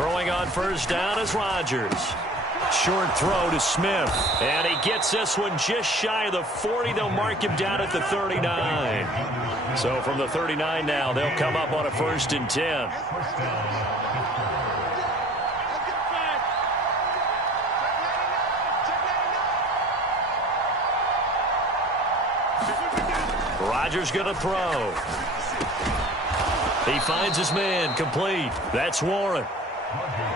Throwing on first down is Rodgers. Short throw to Smith. And he gets this one just shy of the 40. They'll mark him down at the 39. So from the 39 now, they'll come up on a 1st and 10. Rodgers going to throw. He finds his man, complete. That's Warren.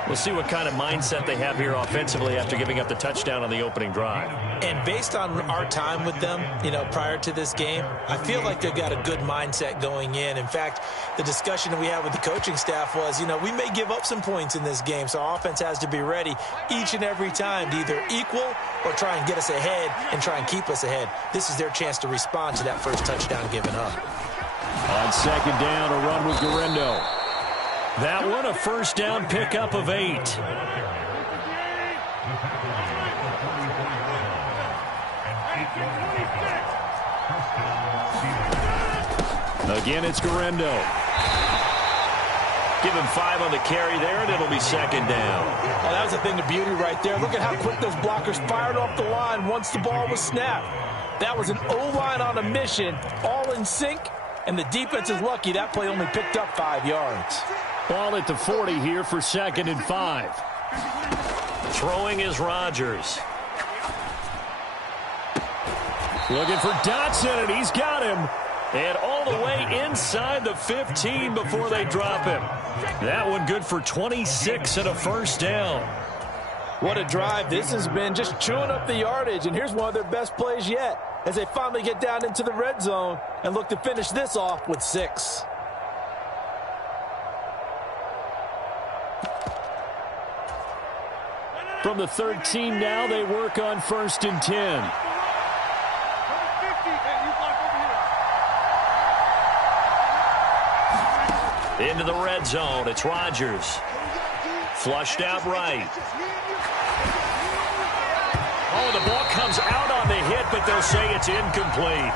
We'll see what kind of mindset they have here offensively after giving up the touchdown on the opening drive. And based on our time with them, prior to this game, I feel like they've got a good mindset going in. In fact, the discussion that we had with the coaching staff was, we may give up some points in this game, so our offense has to be ready each and every time to either equal or try and get us ahead and try and keep us ahead. This is their chance to respond to that first touchdown given up. On 2nd down, a run with Guerrero. That one, a first down pickup of 8. Again, it's Guerrero. Give him 5 on the carry there, and it'll be 2nd down. Well, that was the thing of beauty right there. Look at how quick those blockers fired off the line once the ball was snapped. That was an O-line on a mission, all in sync, and the defense is lucky that play only picked up 5 yards. Ball at the 40 here for 2nd and 5. Throwing is Rodgers. Looking for Dotson, and he's got him. And all the way inside the 15 before they drop him. That one good for 26 and a first down. What a drive. This has been just chewing up the yardage, and here's one of their best plays yet as they finally get down into the red zone and look to finish this off with 6. From the 13 now, they work on 1st and 10. Into the red zone, it's Rodgers. Flushed out right. Oh, the ball comes out on the hit, but they'll say it's incomplete.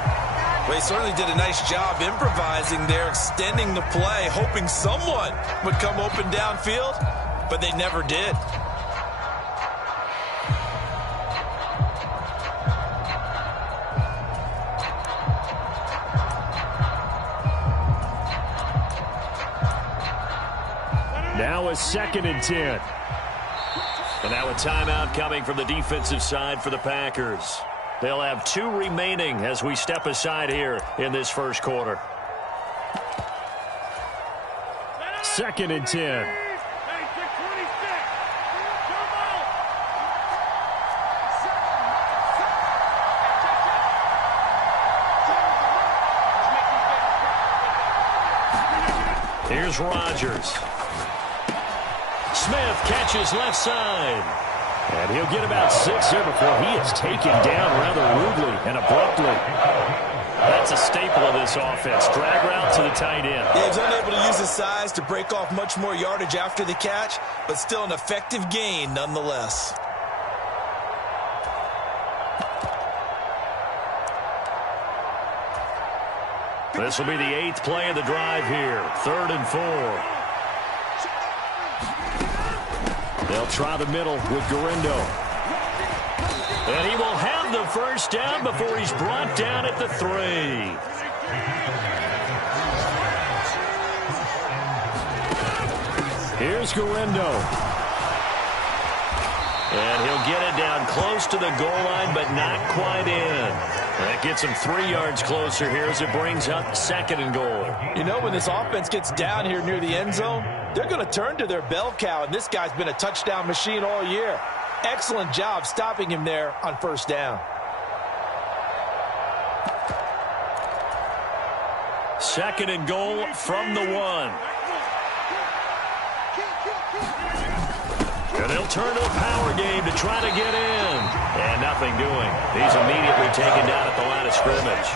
Well, he certainly did a nice job improvising there, extending the play, hoping someone would come open downfield, but they never did. Now a 2nd and 10. And now a timeout coming from the defensive side for the Packers. They'll have 2 remaining as we step aside here in this first quarter. 2nd and 10. Here's Rodgers. Smith catches left side. And he'll get about 6 here before he is taken down rather rudely and abruptly. That's a staple of this offense. Drag route to the tight end. Yeah, he's unable to use his size to break off much more yardage after the catch, but still an effective gain nonetheless. This will be the 8th play of the drive here. 3rd and 4. They'll try the middle with Guerrero. And he will have the first down before he's brought down at the 3. Here's Guerrero. And he'll get it down close to the goal line, but not quite in. That gets him 3 yards closer here as it brings up 2nd and goal. When this offense gets down here near the end zone, they're going to turn to their bell cow, and this guy's been a touchdown machine all year. Excellent job stopping him there on first down. 2nd and goal from the 1. And they'll turn to a power game to try to get in. And nothing doing. He's immediately taken down at the line of scrimmage.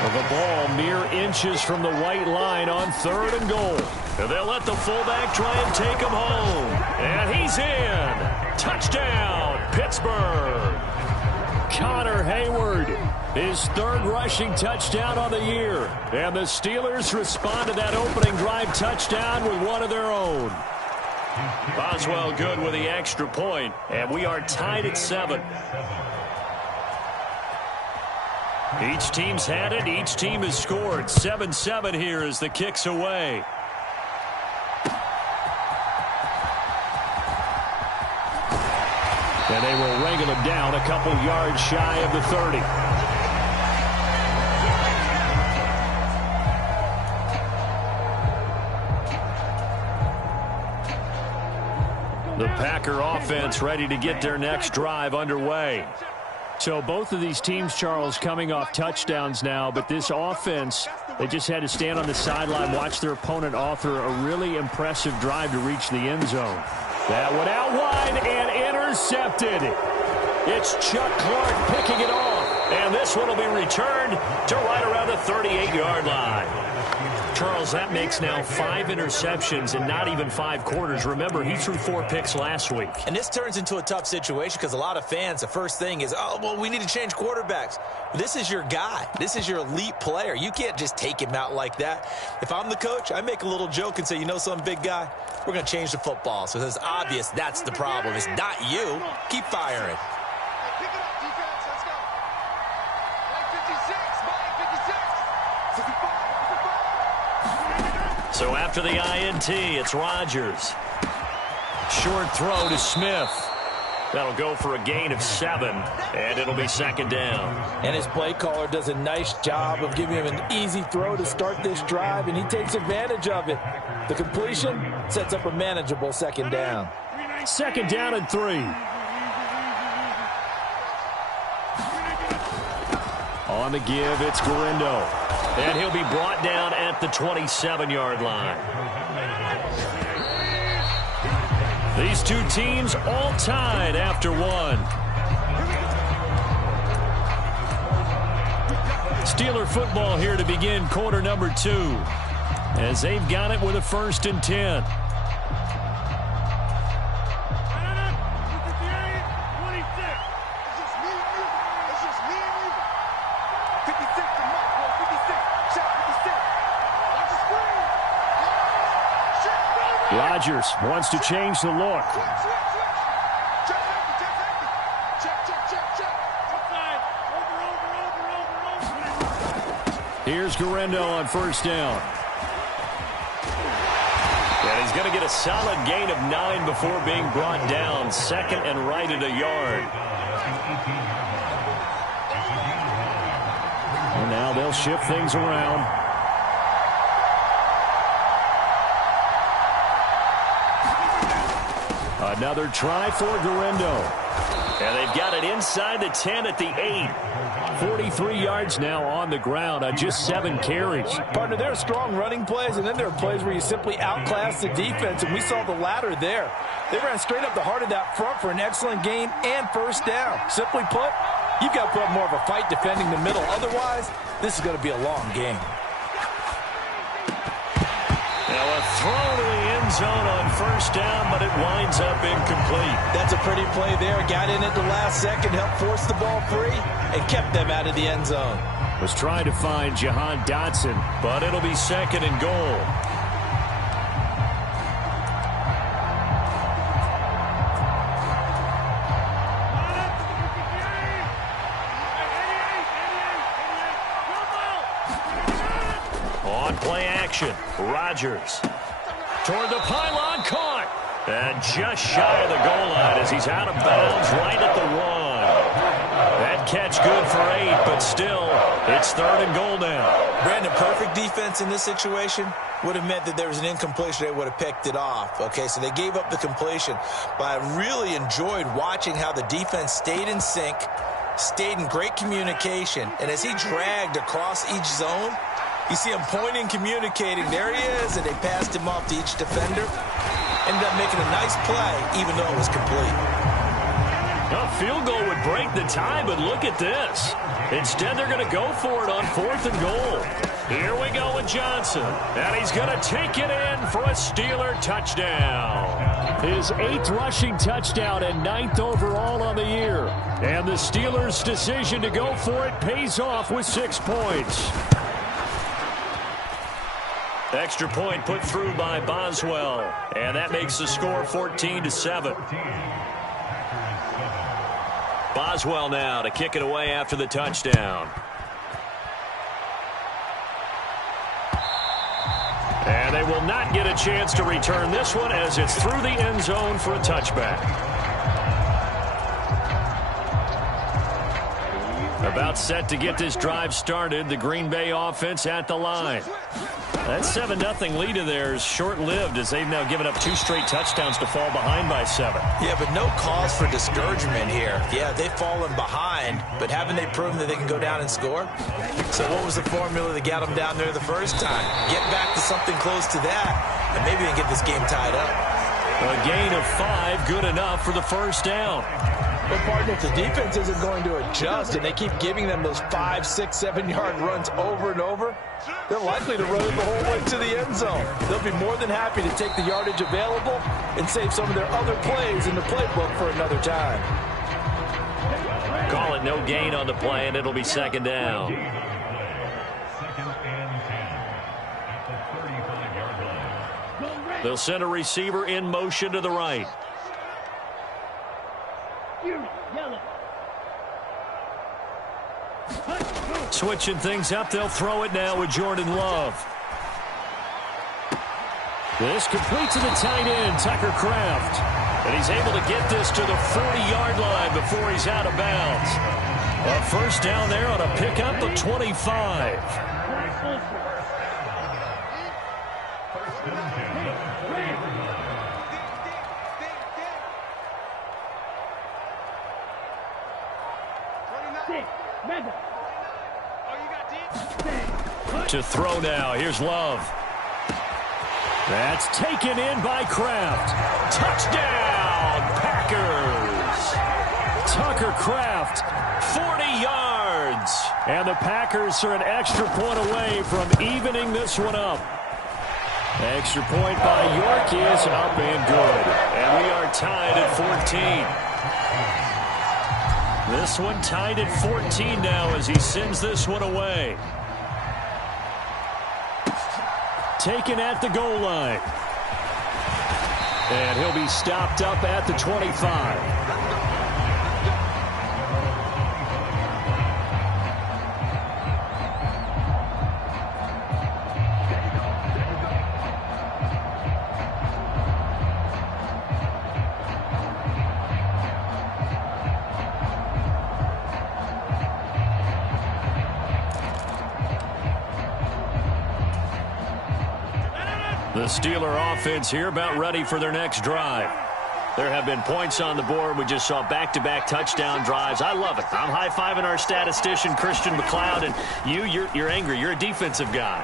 The ball mere inches from the white line on 3rd and goal. And they'll let the fullback try and take him home. And he's in. Touchdown, Pittsburgh. Connor Hayward, his 3rd rushing touchdown on the year. And the Steelers respond to that opening drive touchdown with one of their own. Boswell good with the extra point, and we are tied at 7. Each team's had it. Each team has scored. 7-7 here as the kick's away. And they will wrangle him down a couple yards shy of the 30. The Packer offense ready to get their next drive underway. So both of these teams, Charles, coming off touchdowns now, but this offense, they just had to stand on the sideline, watch their opponent author a really impressive drive to reach the end zone. That one out wide and intercepted. It's Chuck Clark picking it off, and this one will be returned to right around the 38-yard line. Charles, that makes now 5 interceptions in not even 5 quarters. Remember, he threw 4 picks last week. And this turns into a tough situation because a lot of fans, the first thing is, oh, well, we need to change quarterbacks. This is your guy. This is your elite player. You can't just take him out like that. If I'm the coach, I make a little joke and say, you know something, big guy? We're going to change the football. So it's obvious that's the problem. It's not you. Keep firing. So after the INT, it's Rodgers. Short throw to Smith. That'll go for a gain of 7, and it'll be second down. And his play caller does a nice job of giving him an easy throw to start this drive, and he takes advantage of it. The completion sets up a manageable second down. Second down and 3. On the give, it's Garindo. And he'll be brought down at the 27-yard line. These two teams all tied after 1. Steeler football here to begin quarter number 2. As they've got it with a 1st and 10. Rodgers wants to change the look. Here's Garindo on 1st down. And he's going to get a solid gain of 9 before being brought down. 2nd and right at a yard. And now they'll shift things around. Another try for Garindo. And they've got it inside the 10 at the 8. 43 yards now on the ground on just 7 carries. Partner, there are strong running plays, and then there are plays where you simply outclass the defense, and we saw the latter there. They ran straight up the heart of that front for an excellent gain and 1st down. Simply put, you've got to put up more of a fight defending the middle. Otherwise, this is going to be a long game. Now a throw to the end zone on 1st down, but it winds up incomplete. That's a pretty play there. Got in at the last second, helped force the ball free, and kept them out of the end zone. Was trying to find Jahan Dotson, but it'll be 2nd and goal. On play action, Rodgers toward the pylon, caught, and just shy of the goal line as he's out of bounds right at the 1. That catch good for 8, but still, it's 3rd and goal now. Brandon, perfect defense in this situation would have meant that there was an incompletion. They would have picked it off. Okay, so they gave up the completion, but I really enjoyed watching how the defense stayed in sync, stayed in great communication, and as he dragged across each zone, you see him pointing, communicating. There he is, and they passed him off to each defender. Ended up making a nice play, even though it was complete. A field goal would break the tie, but look at this. Instead, they're going to go for it on 4th and goal. Here we go with Johnson, and he's going to take it in for a Steeler touchdown. His 8th rushing touchdown and 9th overall on the year. And the Steelers' decision to go for it pays off with 6 points. Extra point put through by Boswell. And that makes the score 14-7. Boswell now to kick it away after the touchdown. And they will not get a chance to return this one as it's through the end zone for a touchback. About set to get this drive started. The Green Bay offense at the line. That 7-0 lead of theirs short-lived as they've now given up 2 straight touchdowns to fall behind by 7. Yeah, but no cause for discouragement here. Yeah, they've fallen behind, but haven't they proven that they can go down and score? So what was the formula that got them down there the first time? Get back to something close to that, and maybe they can get this game tied up. A gain of 5, good enough for the first down. But, partner, if the defense isn't going to adjust and they keep giving them those 5, 6, 7-yard runs over and over, they're likely to run it the whole way to the end zone. They'll be more than happy to take the yardage available and save some of their other plays in the playbook for another time. Call it no gain on the play, and it'll be second down. They'll send a receiver in motion to the right. Switching things up, they'll throw it now with Jordan Love. This complete to the tight end, Tucker Kraft. And he's able to get this to the 40-yard line before he's out of bounds. A first down there on a pickup of 25. To throw now. Here's Love. That's taken in by Kraft. Touchdown, Packers. Tucker Kraft, 40 yards. And the Packers are an extra point away from evening this one up. Extra point by York is up and good. And we are tied at 14. This one tied at 14 now as he sends this one away. Taken at the goal line. And he'll be stopped up at the 25. The Steeler offense here about ready for their next drive. There have been points on the board. We just saw back-to-back touchdown drives. I love it. I'm high-fiving our statistician, Christian McLeod, and you're angry. You're a defensive guy.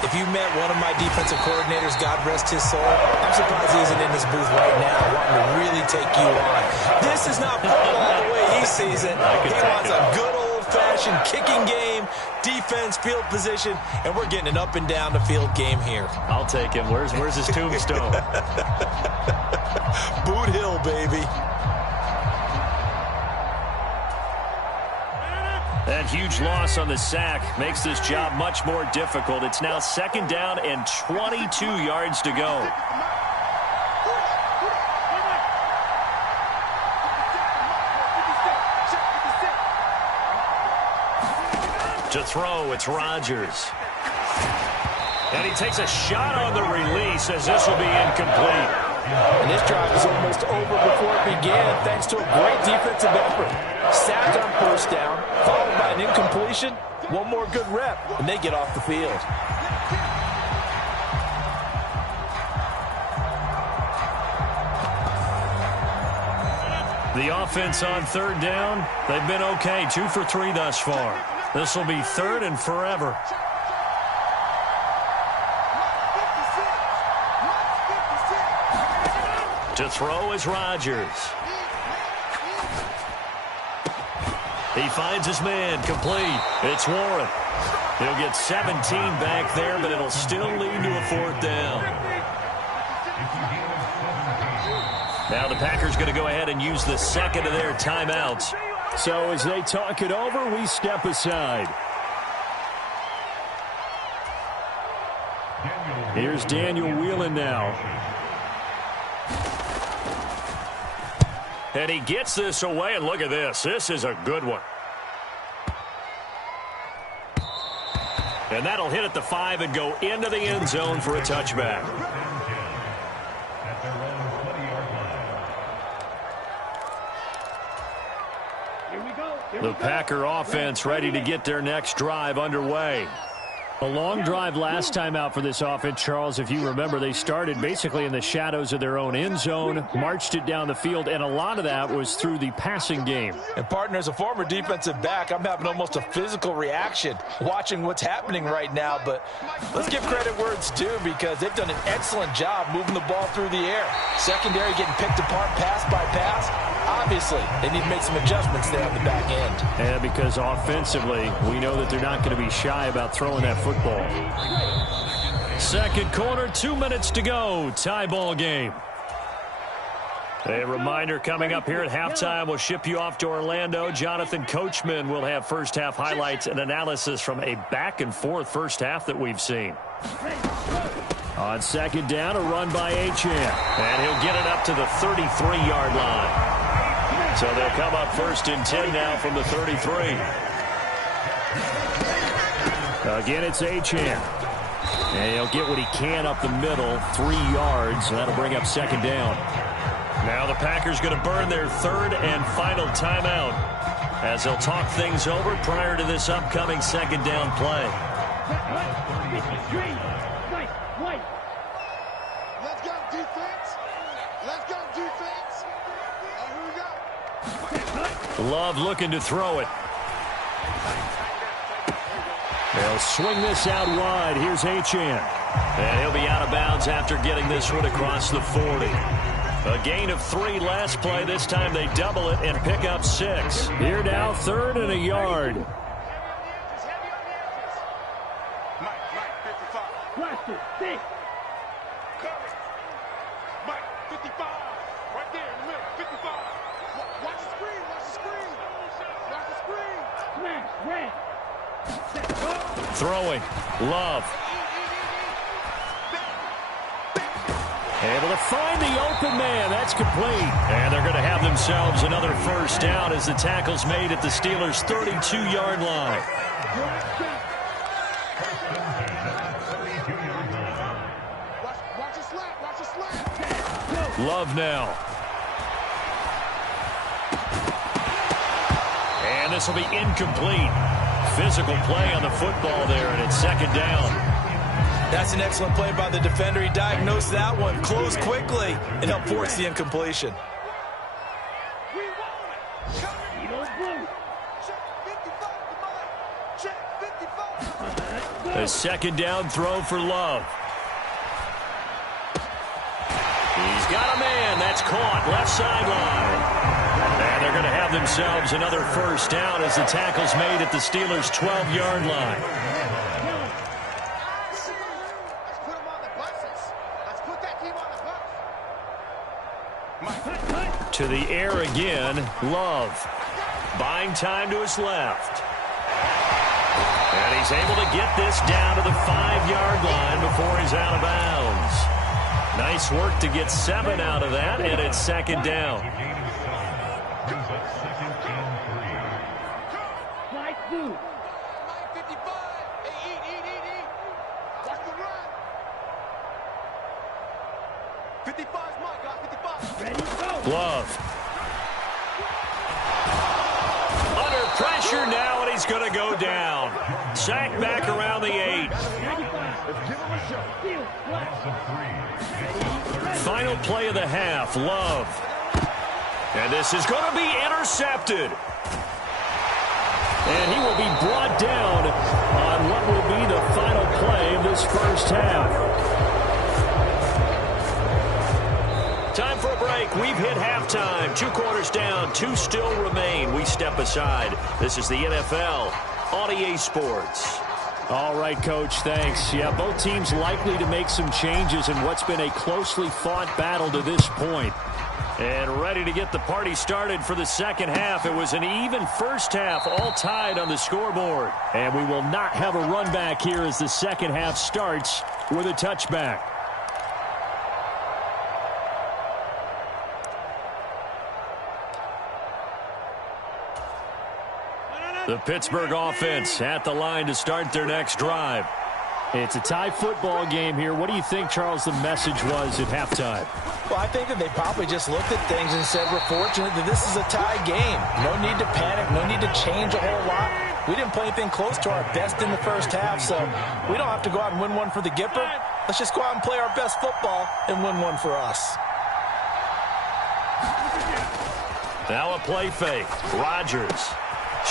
If you met one of my defensive coordinators, God rest his soul, I'm surprised he isn't in this booth right now wanting to really take you on. This is not football the way he sees it. He wants a good old-fashioned kicking game, defense, field position, and we're getting an up and down the field game here. I'll take him. Where's his tombstone? Boot Hill, baby. That huge loss on the sack makes this job much more difficult. It's now second down and 22 yards to go. To throw, it's Rodgers. And he takes a shot on the release as this will be incomplete. And this drive was almost over before it began thanks to a great defensive effort. Sacked on first down, followed by an incompletion. One more good rep, and they get off the field. The offense on third down, they've been okay. 2 for 3 thus far. This will be third and forever. To throw is Rodgers. He finds his man, complete. It's Warren. He'll get 17 back there, but it'll still lead to a fourth down. Now the Packers going to go ahead and use the second of their timeouts. So as they talk it over, we step aside. Here's Daniel Whelan now. And he gets this away, and look at this. This is a good one. And that'll hit at the 5 and go into the end zone for a touchback. The Packer offense ready to get their next drive underway. A long drive last time out for this offense, Charles. If you remember, they started basically in the shadows of their own end zone, marched it down the field, and a lot of that was through the passing game. And, partner, as a former defensive back, I'm having almost a physical reaction watching what's happening right now. But let's give credit where it's due because they've done an excellent job moving the ball through the air. Secondary getting picked apart pass by pass. Obviously, they need to make some adjustments there on the back end. And because offensively, we know that they're not going to be shy about throwing that football. Second quarter, 2 minutes to go. Tie ball game. A reminder coming up here at halftime. We'll ship you off to Orlando. Jonathan Coachman will have first half highlights and analysis from a back and forth first half that we've seen. On second down, a run by Achane. And he'll get it up to the 33-yard line. So they'll come up first and 10 now from the 33. Again, it's Achane. And he'll get what he can up the middle, 3 yards. And that'll bring up second down. Now the Packers going to burn their third and final timeout as they'll talk things over prior to this upcoming second down play. Let's go defense. Let's go defense. Here we go. Love looking to throw it. They'll swing this out wide. Here's Achane. And he'll be out of bounds after getting this one across the 40. A gain of 3 last play. This time they double it and pick up 6. Here now, 3rd and a yard. Mike, 55. Watch it. 6. Cover. Mike, 55. Right there in the middle. 55. Watch the screen. Watch the screen. Watch the screen. Smash. Red. Throwing. Love. Able to find the open man. That's complete. And they're going to have themselves another first down as the tackle's made at the Steelers' 32-yard line. Watch your slap. Watch your slap. Love now. And this will be incomplete. Physical play on the football there, and it's second down. That's an excellent play by the defender. He diagnosed that one, closed quickly, and helped force the incompletion. A second down throw for Love. He's got a man. That's caught left sideline. And they're going to have themselves another first down as the tackle's made at the Steelers' 12-yard line. To the air again, Love. Buying time to his left. And he's able to get this down to the 5-yard line before he's out of bounds. Nice work to get 7 out of that, and it's second down. Love. Under pressure now, and he's going to go down. Sacked back around the 8. Final play of the half, Love. And this is going to be intercepted. And he will be brought down on what will be the final play of this first half. Time for a break. We've hit halftime. 2 quarters down. 2 still remain. We step aside. This is the NFL on EA Sports. All right, Coach, thanks. Yeah, both teams likely to make some changes in what's been a closely fought battle to this point. And ready to get the party started for the second half. It was an even first half, all tied on the scoreboard. And we will not have a run back here as the second half starts with a touchback. The Pittsburgh offense at the line to start their next drive. It's a tie football game here. What do you think, Charles, the message was at halftime? Well, I think that they probably just looked at things and said, we're fortunate that this is a tie game. No need to panic. No need to change a whole lot. We didn't play anything close to our best in the first half, so we don't have to go out and win one for the Gipper. Let's just go out and play our best football and win one for us. Now a play fake. Rodgers.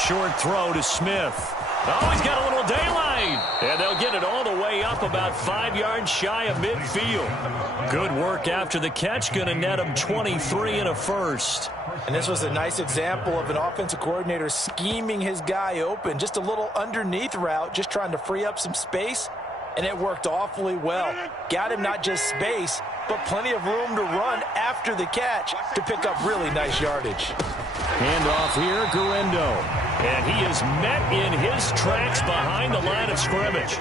Short throw to Smith. Oh, he's got a little daylight. And they'll get it all the way up about 5 yards shy of midfield. Good work after the catch. Going to net him 23 and a first. And this was a nice example of an offensive coordinator scheming his guy open. Just a little underneath route, just trying to free up some space. And it worked awfully well. Got him not just space, but plenty of room to run after the catch to pick up really nice yardage. Handoff here, Guendo. And he is met in his tracks behind the line of scrimmage.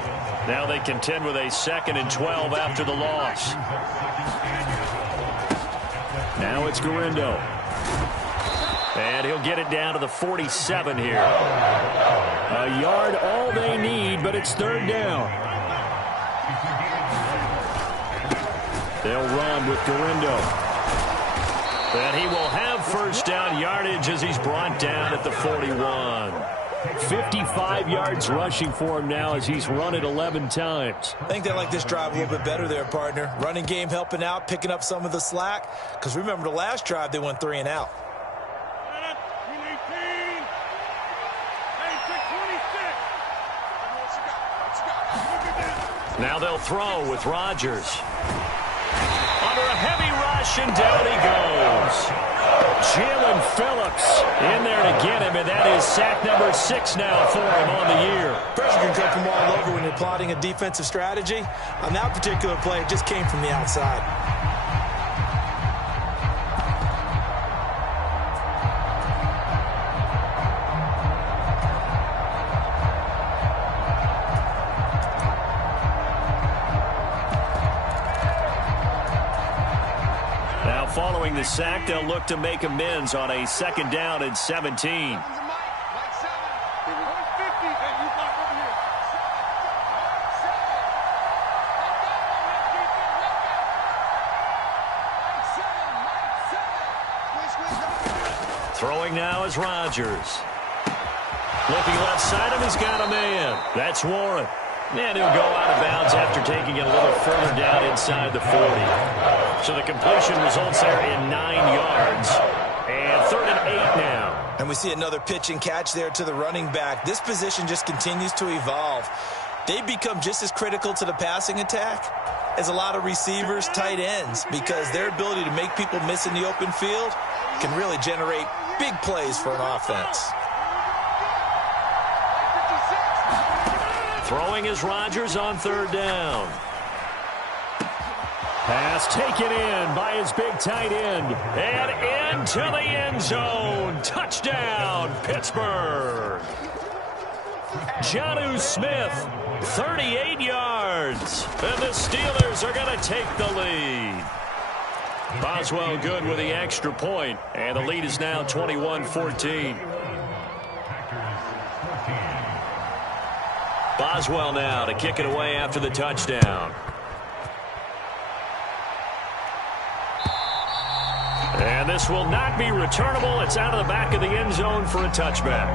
Now they contend with a 2nd and 12 after the loss. Now it's Guendo. And he'll get it down to the 47 here. A yard all they need, but it's 3rd down. They'll run with Guendo. And he will have 1st down yardage as he's brought down at the 41. 55 yards rushing for him now as he's run it 11 times. I think they like this drive a little bit better there, partner. Running game helping out, picking up some of the slack. Because remember the last drive, they went 3 and out. Now they'll throw with Rodgers. Under a heavy rush, and down he goes. Jalen Phillips in there to get him, and that is sack number 6 now for him on the year. Pressure can come from all over when you're plotting a defensive strategy. On that particular play, it just came from the outside. Following the sack, they'll look to make amends on a 2nd down and 17. Throwing now is Rodgers. Looking left side, and he's got a man. That's Warren. And he'll go out of bounds after taking it a little further down inside the 40. So the completion results there in 9 yards. And 3rd and 8 now. And we see another pitch and catch there to the running back. This position just continues to evolve. They become just as critical to the passing attack as a lot of receivers, tight ends, because their ability to make people miss in the open field can really generate big plays for an offense. Throwing is Rodgers on 3rd down. Pass taken in by his big tight end. And into the end zone. Touchdown, Pittsburgh. Jonnu Smith, 38 yards. And the Steelers are going to take the lead. Boswell good with the extra point. And the lead is now 21-14. Boswell now to kick it away after the touchdown. And this will not be returnable. It's out of the back of the end zone for a touchback.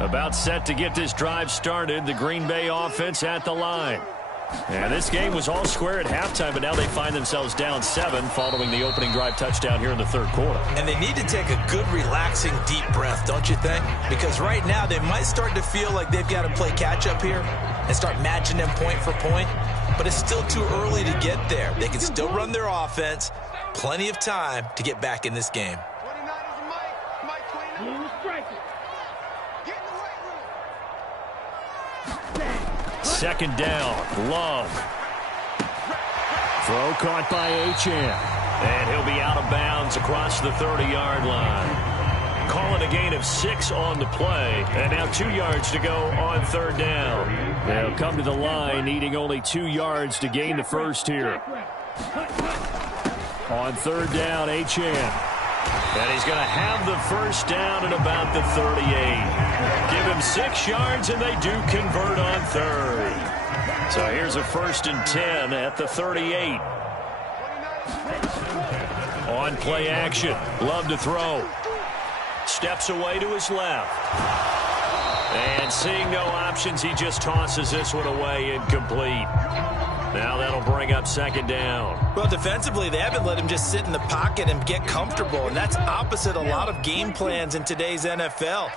About set to get this drive started. The Green Bay offense at the line. And this game was all square at halftime, but now they find themselves down 7 following the opening drive touchdown here in the 3rd quarter. And they need to take a good, relaxing, deep breath, don't you think? Because right now they might start to feel like they've got to play catch-up here and start matching them point for point. But it's still too early to get there. They can still run their offense. Plenty of time to get back in this game. 2nd down. Love. Throw caught by Achane. And he'll be out of bounds across the 30-yard line. Calling a gain of 6 on the play. And now 2 yards to go on third down. They'll come to the line needing only 2 yards to gain the first here. On third down, Achane. And he's going to have the first down at about the 38. Give him 6 yards, and they do convert on third. So here's a 1st and 10 at the 38. On play action. Love to throw. Steps away to his left. And seeing no options, he just tosses this one away incomplete. Now that'll bring up 2nd down. Well, defensively, they haven't let him just sit in the pocket and get comfortable, and that's opposite a lot of game plans in today's NFL.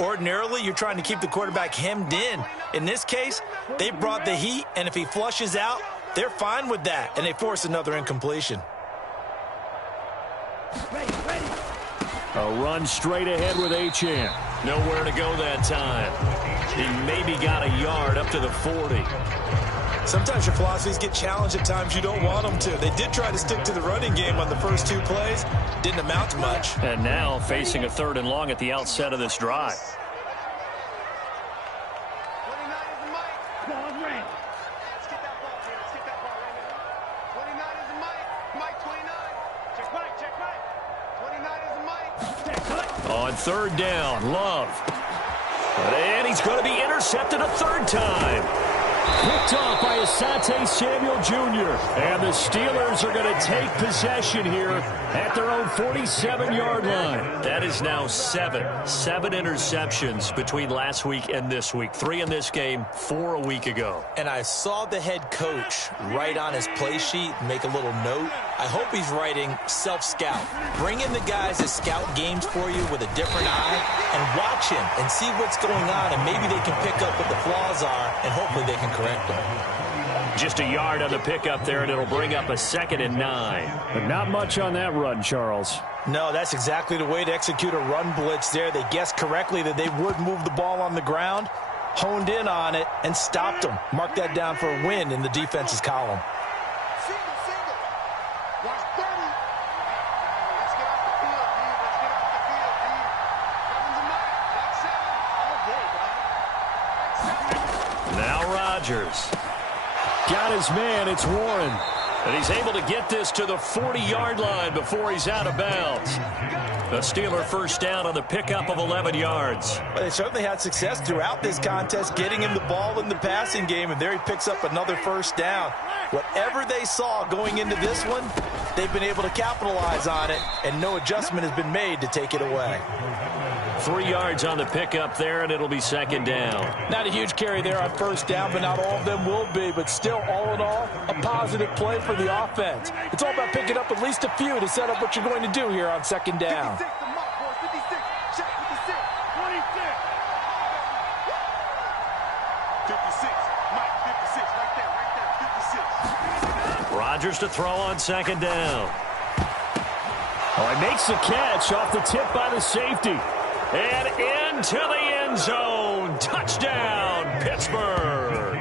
Ordinarily, you're trying to keep the quarterback hemmed in. In this case, they brought the heat, and if he flushes out, they're fine with that, and they force another incompletion. A run straight ahead with Achane. Nowhere to go that time. He maybe got a yard up to the 40. Sometimes your philosophies get challenged at times you don't want them to. They did try to stick to the running game on the first 2 plays. Didn't amount to much. And now facing a 3rd and long at the outset of this drive. On third down, Love. And he's going to be intercepted a 3rd time. Picked off by Asante Samuel Jr. And the Steelers are going to take possession here at their own 47-yard line. That is now 7 interceptions between last week and this week. 3 in this game, 4 a week ago. And I saw the head coach write on his play sheet, make a little note. I hope he's writing self-scout. Bring in the guys that scout games for you with a different eye and watch him and see what's going on, and maybe they can pick up what the flaws are, and hopefully they can correct them. Just a yard on the pickup there, and it'll bring up a 2nd and 9. But not much on that run, Charles. No, that's exactly the way to execute a run blitz there. They guessed correctly that they would move the ball on the ground, honed in on it, and stopped them. Mark that down for a win in the defense's column. Rodgers. Got his man, it's Warren. And he's able to get this to the 40-yard line before he's out of bounds. A Steeler first down on the pickup of 11 yards. Well, they certainly had success throughout this contest getting him the ball in the passing game, and there he picks up another first down. Whatever they saw going into this one, they've been able to capitalize on it, and no adjustment has been made to take it away. 3 yards on the pickup there, and it'll be 2nd down. Not a huge carry there on first down, but not all of them will be. But still, all in all, a positive play for the offense. It's all about picking up at least a few to set up what you're going to do here on 2nd down. 56, Mike, 56, right there, 56. Rodgers to throw on 2nd down. Oh, he makes the catch off the tip by the safety. And into the end zone. Touchdown, Pittsburgh.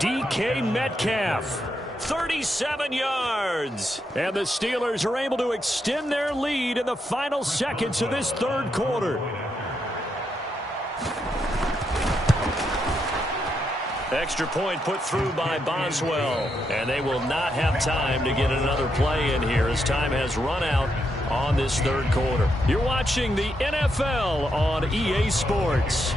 DK Metcalf, 37 yards. And the Steelers are able to extend their lead in the final seconds of this 3rd quarter. Extra point put through by Boswell. And they will not have time to get another play in here as time has run out on this 3rd quarter. You're watching the NFL on EA Sports.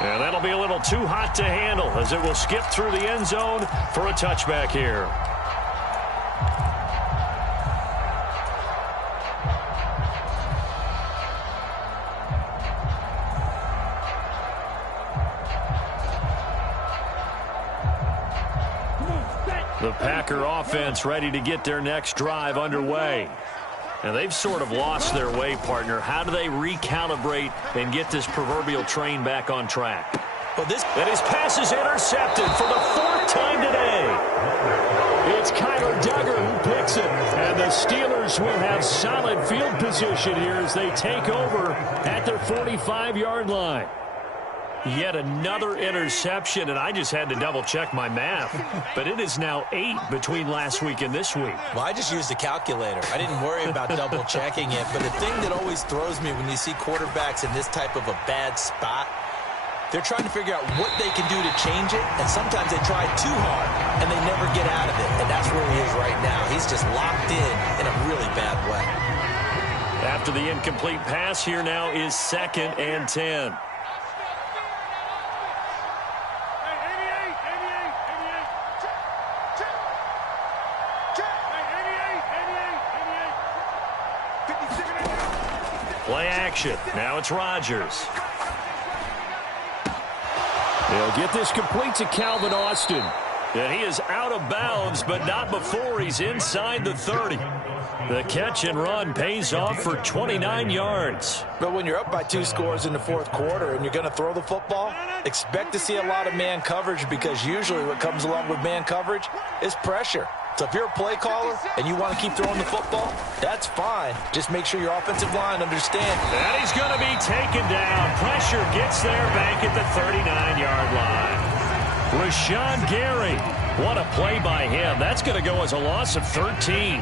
And that'll be a little too hot to handle as it will skip through the end zone for a touchback here. The Packer offense ready to get their next drive underway. And they've sort of lost their way, partner. How do they recalibrate and get this proverbial train back on track? Well, and his pass is intercepted for the 4th time today. It's Kyler Duggar who picks it. And the Steelers will have solid field position here as they take over at their 45-yard line. Yet another interception, and I just had to double-check my math. But it is now 8 between last week and this week. Well, I just used a calculator. I didn't worry about double-checking it. But the thing that always throws me when you see quarterbacks in this type of a bad spot, they're trying to figure out what they can do to change it, and sometimes they try too hard, and they never get out of it. And that's where he is right now. He's just locked in a really bad way. After the incomplete pass, here now is 2nd and 10. Play action. Now it's Rodgers. They'll get this complete to Calvin Austin. And he is out of bounds, but not before he's inside the 30. The catch and run pays off for 29 yards. But when you're up by 2 scores in the 4th quarter and you're going to throw the football, expect to see a lot of man coverage, because usually what comes along with man coverage is pressure. So if you're a play caller and you want to keep throwing the football, that's fine. Just make sure your offensive line understands. And he's going to be taken down. Pressure gets there back at the 39-yard line. Rashawn Gary, what a play by him. That's going to go as a loss of 13.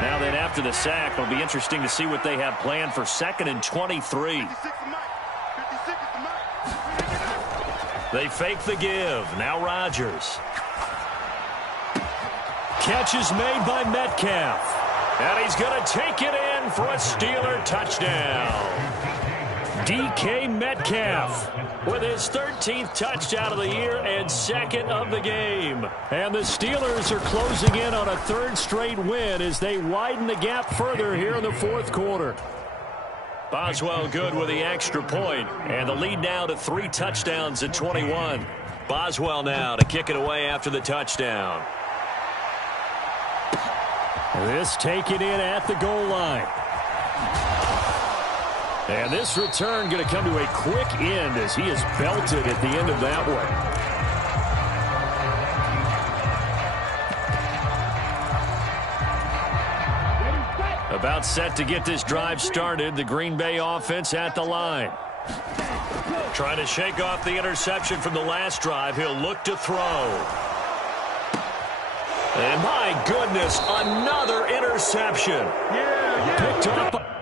Now then, after the sack, it'll be interesting to see what they have planned for 2nd and 23. They fake the give. Now Rodgers. Catch is made by Metcalf. And he's going to take it in for a Steeler touchdown. DK Metcalf with his 13th touchdown of the year and 2nd of the game. And the Steelers are closing in on a 3rd straight win as they widen the gap further here in the 4th quarter. Boswell good with the extra point, and the lead now to 3 touchdowns at 21. Boswell now to kick it away after the touchdown. This taken in at the goal line. And this return going to come to a quick end as he is belted at the end of that one. About set to get this drive started. The Green Bay offense at the line. Trying to shake off the interception from the last drive. He'll look to throw. And my goodness, another interception. Picked up.